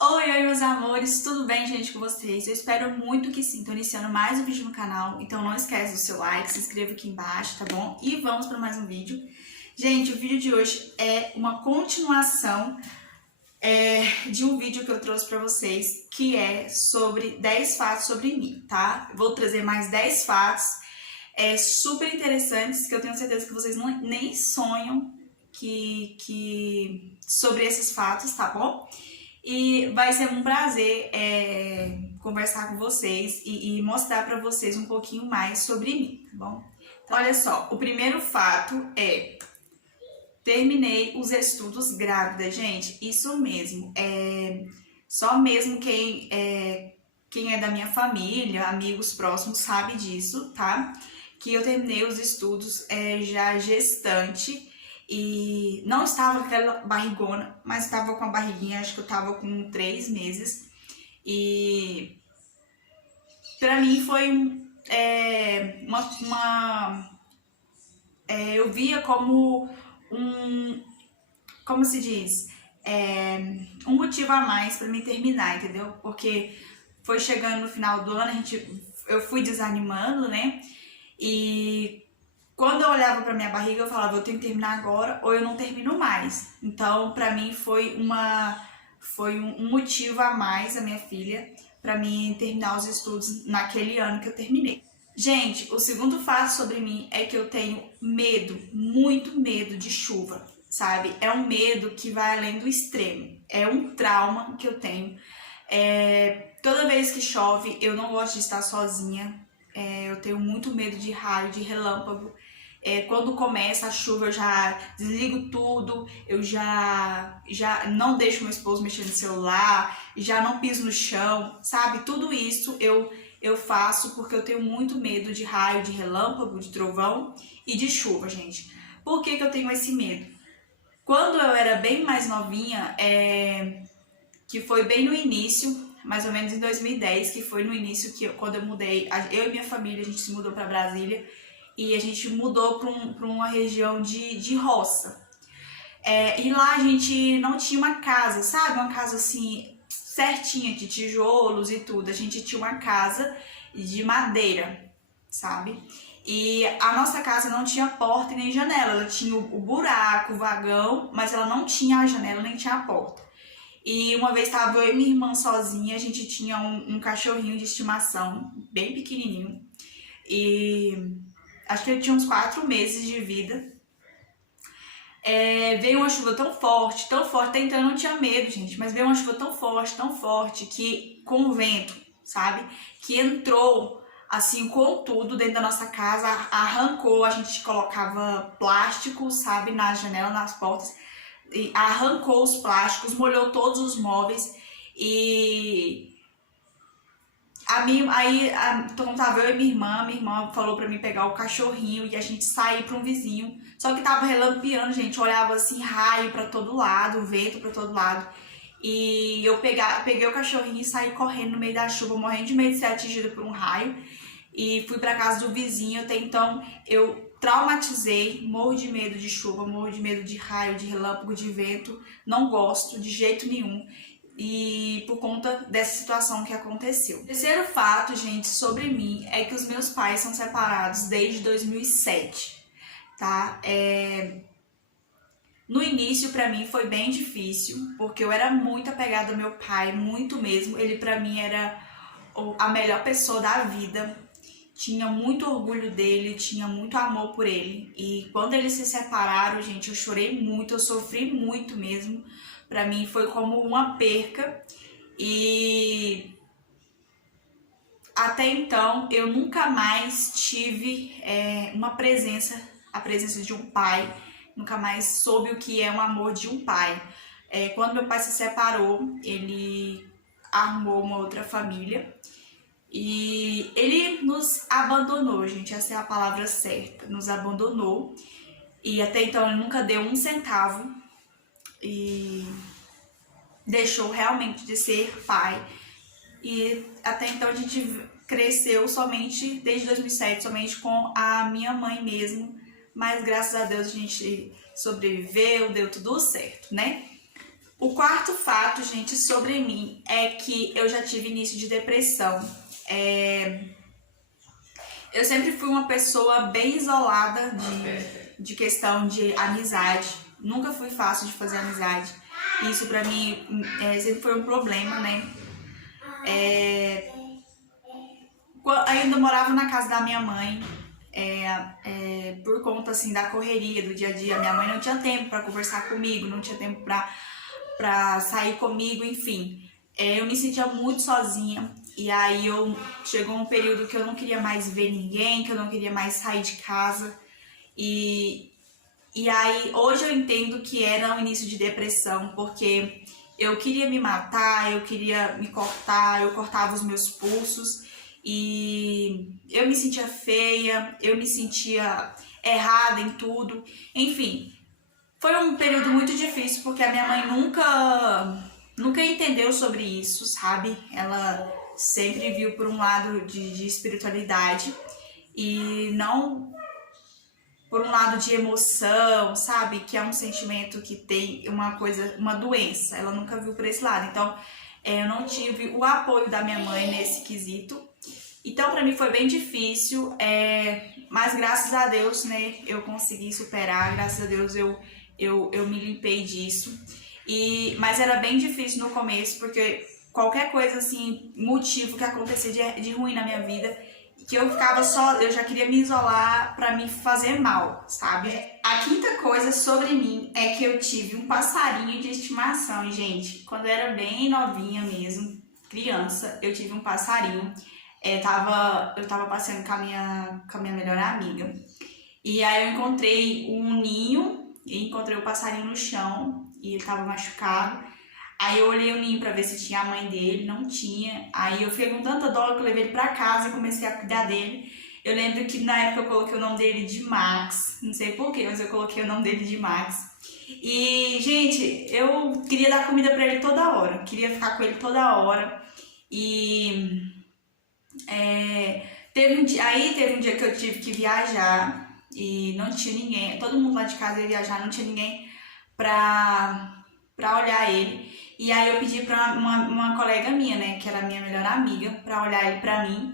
Oi, meus amores, tudo bem, gente, com vocês? Eu espero muito que sim. Tô iniciando mais um vídeo no canal, então não esquece do seu like, se inscreva aqui embaixo, tá bom? E vamos para mais um vídeo. Gente, o vídeo de hoje é uma continuação de um vídeo que eu trouxe para vocês, que é sobre 10 fatos sobre mim, tá? Vou trazer mais 10 fatos super interessantes, que eu tenho certeza que vocês nem sonham sobre esses fatos, tá bom? E vai ser um prazer conversar com vocês e mostrar para vocês um pouquinho mais sobre mim, tá bom? Então, olha só, o primeiro fato é: terminei os estudos grávida, gente. Isso mesmo. Só mesmo quem é da minha família, amigos próximos, sabe disso, tá? Que eu terminei os estudos já gestante. E não estava com aquela barrigona, mas estava com a barriguinha, acho que eu estava com 3 meses. E pra mim foi eu via como como se diz, um motivo a mais para me terminar, entendeu? Porque foi chegando no final do ano, eu fui desanimando, né? E quando eu olhava pra minha barriga, eu falava, eu tenho que terminar agora ou eu não termino mais. Então, pra mim, foi um motivo a mais, a minha filha, pra mim terminar os estudos naquele ano que eu terminei. Gente, o segundo fato sobre mim é que eu tenho medo, muito medo de chuva, sabe? É um medo que vai além do extremo. É um trauma que eu tenho. Toda vez que chove, eu não gosto de estar sozinha. Eu tenho muito medo de raio, de relâmpago. Quando começa a chuva, eu já desligo tudo, eu já não deixo meu esposo mexer no celular, já não piso no chão, sabe? Tudo isso eu faço porque eu tenho muito medo de raio, de relâmpago, de trovão e de chuva, gente. Por que eu tenho esse medo? Quando eu era bem mais novinha, que foi bem no início, mais ou menos em 2010, que foi no início quando eu mudei, eu e minha família, a gente se mudou para Brasília e a gente mudou para uma região de roça. E lá a gente não tinha uma casa, sabe? Uma casa assim, certinha, de tijolos e tudo. A gente tinha uma casa de madeira, sabe? E a nossa casa não tinha porta e nem janela. Ela tinha o buraco, o vagão, mas ela não tinha a janela nem tinha a porta. E uma vez estava eu e minha irmã sozinha, a gente tinha um cachorrinho de estimação, bem pequenininho. E acho que ele tinha uns 4 meses de vida. Veio uma chuva tão forte, até então eu não tinha medo, gente, mas veio uma chuva tão forte, que com o vento, sabe? Que entrou, assim, com tudo dentro da nossa casa, arrancou, a gente colocava plástico, sabe, na janela, nas portas, e arrancou os plásticos, molhou todos os móveis e então tava eu e minha irmã falou pra mim pegar o cachorrinho e a gente sair pra um vizinho. Só que tava relampeando, gente, olhava assim, raio pra todo lado, vento pra todo lado. E eu peguei o cachorrinho e saí correndo no meio da chuva, morrendo de medo de ser atingida por um raio. E fui pra casa do vizinho, até então eu traumatizei, morro de medo de chuva, morro de medo de raio, de relâmpago, de vento. Não gosto de jeito nenhum. E por conta dessa situação que aconteceu. O terceiro fato, gente, sobre mim é que os meus pais são separados desde 2007, tá? No início, pra mim, foi bem difícil, porque eu era muito apegada ao meu pai, muito mesmo. Ele, pra mim, era a melhor pessoa da vida. Tinha muito orgulho dele, tinha muito amor por ele. E quando eles se separaram, gente, eu chorei muito, eu sofri muito mesmo. Pra mim foi como uma perca. E até então eu nunca mais tive a presença de um pai. Nunca mais soube o que é o amor de um pai. Quando meu pai se separou, ele arrumou uma outra família. E ele nos abandonou, gente, essa é a palavra certa, nos abandonou. E até então ele nunca deu um centavo e deixou realmente de ser pai. E até então a gente cresceu somente, desde 2007, somente com a minha mãe mesmo. Mas graças a Deus a gente sobreviveu, deu tudo certo, né? O quarto fato, gente, sobre mim é que eu já tive início de depressão. Eu sempre fui uma pessoa bem isolada de questão de amizade. Nunca fui fácil de fazer amizade. Isso pra mim sempre foi um problema, né? Ainda morava na casa da minha mãe. Por conta assim da correria do dia a dia, minha mãe não tinha tempo para conversar comigo, não tinha tempo para sair comigo, enfim. Eu me sentia muito sozinha e aí chegou um período que eu não queria mais ver ninguém, que eu não queria mais sair de casa e aí hoje eu entendo que era um início de depressão, porque eu queria me matar, eu queria me cortar, eu cortava os meus pulsos e eu me sentia feia, eu me sentia errada em tudo, enfim. Foi um período muito difícil porque a minha mãe nunca entendeu sobre isso, sabe? Ela sempre viu por um lado de espiritualidade e não por um lado de emoção, sabe? Que é um sentimento que tem uma doença. Ela nunca viu por esse lado. Então, eu não tive o apoio da minha mãe nesse quesito. Então, pra mim foi bem difícil, mas graças a Deus, né, eu consegui superar. Graças a Deus eu me limpei disso. Mas era bem difícil no começo, porque qualquer coisa assim, motivo que acontecia de ruim na minha vida, que eu ficava só, eu já queria me isolar pra me fazer mal, sabe? A quinta coisa sobre mim é que eu tive um passarinho de estimação, gente. Quando eu era bem novinha mesmo, criança, eu tive um passarinho. Eu tava passeando com a minha melhor amiga. E aí eu encontrei um ninho e encontrei o passarinho no chão e ele tava machucado. Aí eu olhei o ninho pra ver se tinha a mãe dele, não tinha. Aí eu fiquei com tanta dó que eu levei ele pra casa e comecei a cuidar dele. Eu lembro que na época eu coloquei o nome dele de Max, não sei porquê, mas eu coloquei o nome dele de Max. E, gente, eu queria dar comida pra ele toda hora, queria ficar com ele toda hora. E teve um dia que eu tive que viajar e não tinha ninguém, todo mundo lá de casa ia viajar, não tinha ninguém pra olhar ele. E aí eu pedi pra uma colega minha, né, que era a minha melhor amiga, pra olhar ele pra mim.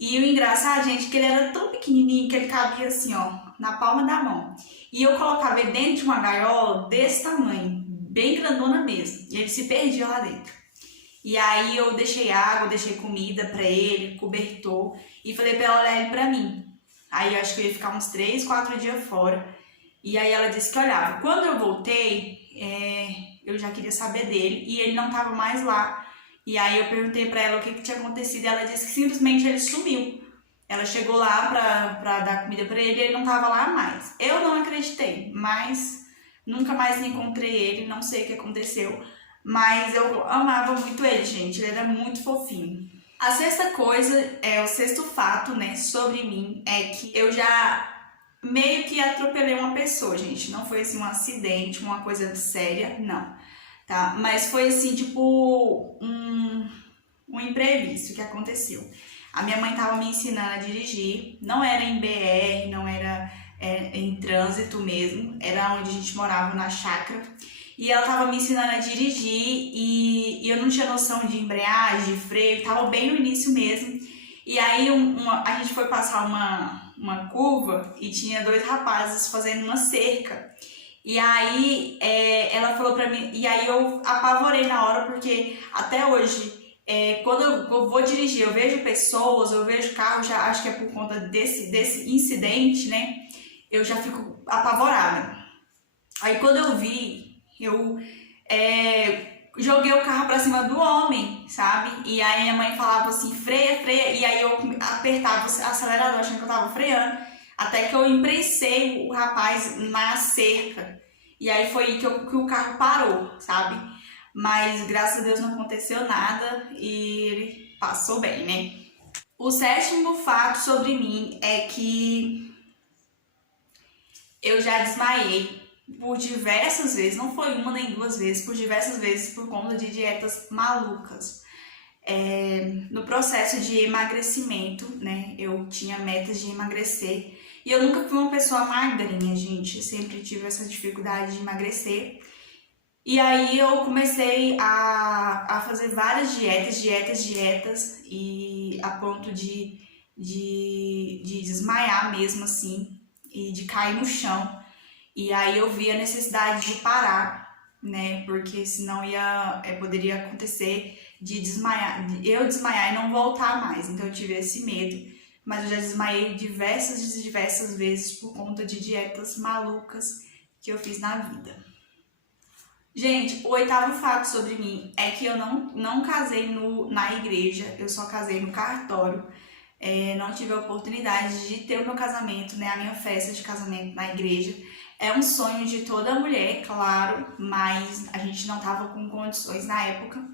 E o engraçado, gente, que ele era tão pequenininho que ele cabia assim, ó, na palma da mão. E eu colocava ele dentro de uma gaiola desse tamanho, bem grandona mesmo. E ele se perdia lá dentro. E aí eu deixei água, deixei comida pra ele, cobertor, e falei pra ela olhar ele pra mim. Aí eu acho que eu ia ficar uns 3, 4 dias fora. E aí ela disse que olhava. Quando eu voltei, eu já queria saber dele e ele não tava mais lá. E aí eu perguntei pra ela o que tinha acontecido e ela disse que simplesmente ele sumiu. Ela chegou lá pra dar comida pra ele e ele não tava lá mais. Eu não acreditei, mas nunca mais encontrei ele, não sei o que aconteceu. Mas eu amava muito ele, gente, ele era muito fofinho. A sexta coisa, o sexto fato, né, sobre mim é que eu já meio que atropelei uma pessoa, gente. Não foi assim um acidente, uma coisa séria, não, tá? Mas foi assim, tipo, um imprevisto que aconteceu. A minha mãe tava me ensinando a dirigir, não era em BR, não era em trânsito mesmo, era onde a gente morava, na chácara. E ela tava me ensinando a dirigir e eu não tinha noção de embreagem, de freio, tava bem no início mesmo. E aí a gente foi passar uma curva e tinha 2 rapazes fazendo uma cerca. E aí ela falou pra mim, e aí eu apavorei na hora, porque até hoje, quando eu vou dirigir, eu vejo pessoas, eu vejo carros, já acho que é por conta desse incidente, né? Eu já fico apavorada. Aí quando eu vi, eu joguei o carro pra cima do homem, sabe? E aí minha mãe falava assim, freia, freia, e aí eu apertava o acelerador achando que eu tava freando, até que eu imprensei o rapaz na cerca. E aí foi aí que o carro parou, sabe? Mas graças a Deus não aconteceu nada e ele passou bem, né? O sétimo fato sobre mim é que eu já desmaiei por diversas vezes, não foi uma nem 2 vezes, por diversas vezes por conta de dietas malucas. No processo de emagrecimento, né, eu tinha metas de emagrecer e eu nunca fui uma pessoa magrinha, gente, sempre tive essa dificuldade de emagrecer E aí eu comecei a fazer várias dietas, e a ponto de desmaiar mesmo assim, e de cair no chão. E aí eu vi a necessidade de parar, né? Porque senão poderia acontecer de desmaiar, de eu desmaiar e não voltar mais. Então eu tive esse medo. Mas eu já desmaiei diversas vezes por conta de dietas malucas que eu fiz na vida. Gente, o 8º fato sobre mim é que eu não casei na igreja, eu só casei no cartório. Não tive a oportunidade de ter o meu casamento, né, a minha festa de casamento na igreja. É um sonho de toda mulher, claro, mas a gente não estava com condições na época.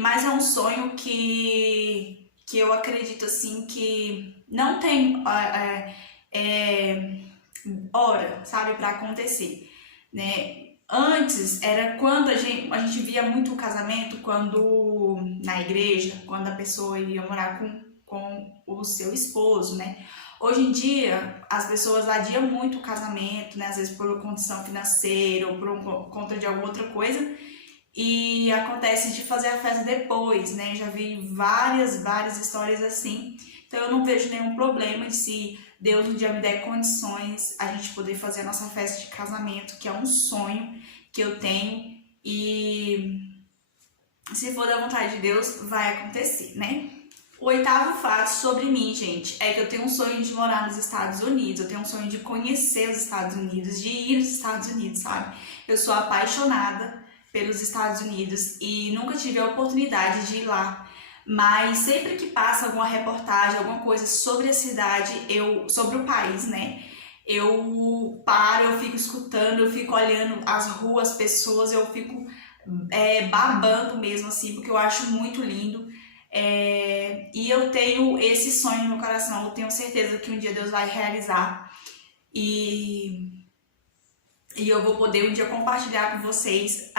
Mas é um sonho que eu acredito assim que não tem hora, sabe, para acontecer, né? Antes era quando a gente via muito o casamento quando na igreja, quando a pessoa ia morar com o seu esposo, né? Hoje em dia, as pessoas adiam muito o casamento, né? Às vezes por condição financeira ou por conta de alguma outra coisa. E acontece de fazer a festa depois, né? Já vi várias histórias assim. Então eu não vejo nenhum problema de, se Deus um dia me der condições, a gente poder fazer a nossa festa de casamento, que é um sonho que eu tenho. E se for da vontade de Deus, vai acontecer, né? O 8º fato sobre mim, gente, é que eu tenho um sonho de morar nos Estados Unidos, eu tenho um sonho de conhecer os Estados Unidos, de ir nos Estados Unidos, sabe? Eu sou apaixonada pelos Estados Unidos e nunca tive a oportunidade de ir lá. Mas sempre que passa alguma reportagem, alguma coisa sobre a cidade, sobre o país, né? Eu paro, eu fico escutando, eu fico olhando as ruas, as pessoas, eu fico babando mesmo, assim, porque eu acho muito lindo. E eu tenho esse sonho no meu coração, eu tenho certeza que um dia Deus vai realizar. E eu vou poder um dia compartilhar com vocês.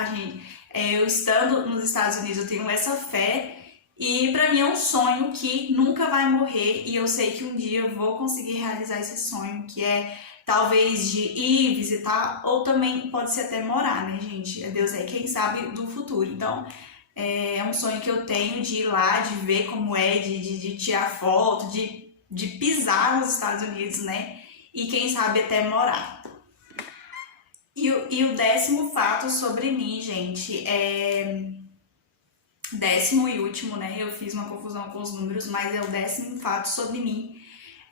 Eu estando nos Estados Unidos, eu tenho essa fé. E pra mim é um sonho que nunca vai morrer. E eu sei que um dia eu vou conseguir realizar esse sonho, que é talvez de ir visitar, ou também pode ser até morar, né, gente? Deus é quem sabe do futuro. Então, é um sonho que eu tenho de ir lá, de ver como é, de tirar foto, de pisar nos Estados Unidos, né? E quem sabe até morar. E o 10º fato sobre mim, gente, é 10º e último, né? Eu fiz uma confusão com os números, mas é o 10º fato sobre mim,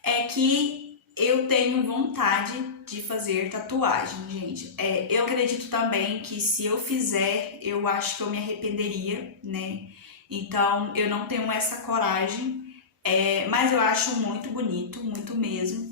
é que eu tenho vontade de fazer tatuagem, gente. Eu acredito também que se eu fizer, eu acho que eu me arrependeria, né? Então, eu não tenho essa coragem, mas eu acho muito bonito, muito mesmo.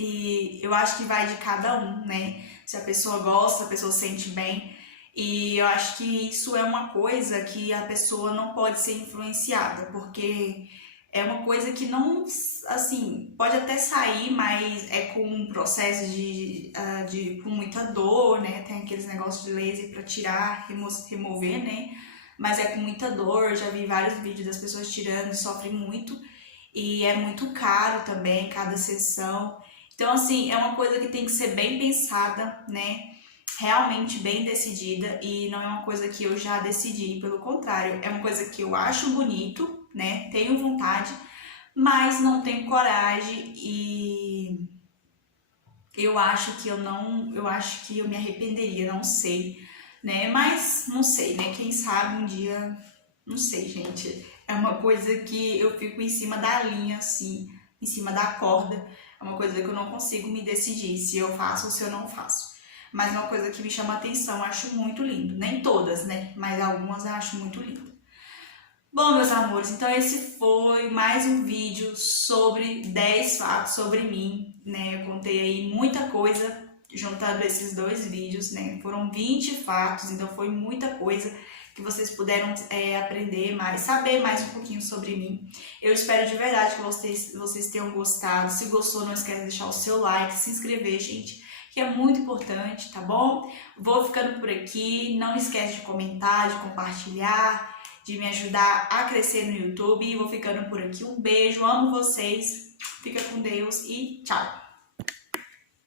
E eu acho que vai de cada um, né? Se a pessoa gosta, se a pessoa sente bem. E eu acho que isso é uma coisa que a pessoa não pode ser influenciada, porque é uma coisa que não, assim, pode até sair, mas é com um processo com muita dor, né? Tem aqueles negócios de laser para tirar, remover, né? Mas é com muita dor, já vi vários vídeos das pessoas tirando, sofrem muito. E é muito caro também, cada sessão. Então, assim, é uma coisa que tem que ser bem pensada, né? Realmente bem decidida, e não é uma coisa que eu já decidi, pelo contrário, é uma coisa que eu acho bonito, né? Tenho vontade, mas não tenho coragem, e eu acho que eu me arrependeria, não sei, né? Mas não sei, né? Quem sabe um dia, não sei, gente. É uma coisa que eu fico em cima da linha, assim, em cima da corda. É uma coisa que eu não consigo me decidir se eu faço ou se eu não faço. Mas é uma coisa que me chama a atenção, acho muito lindo. Nem todas, né? Mas algumas eu acho muito lindo. Bom, meus amores, então esse foi mais um vídeo sobre 10 fatos sobre mim, né? Eu contei aí muita coisa juntando esses 2 vídeos, né? Foram 20 fatos, então foi muita coisa que vocês puderam aprender mais, saber mais um pouquinho sobre mim. Eu espero de verdade que vocês tenham gostado. Se gostou, não esquece de deixar o seu like, se inscrever, gente, que é muito importante, tá bom? Vou ficando por aqui, não esquece de comentar, de compartilhar, de me ajudar a crescer no YouTube. E vou ficando por aqui. Um beijo, amo vocês, fica com Deus e tchau!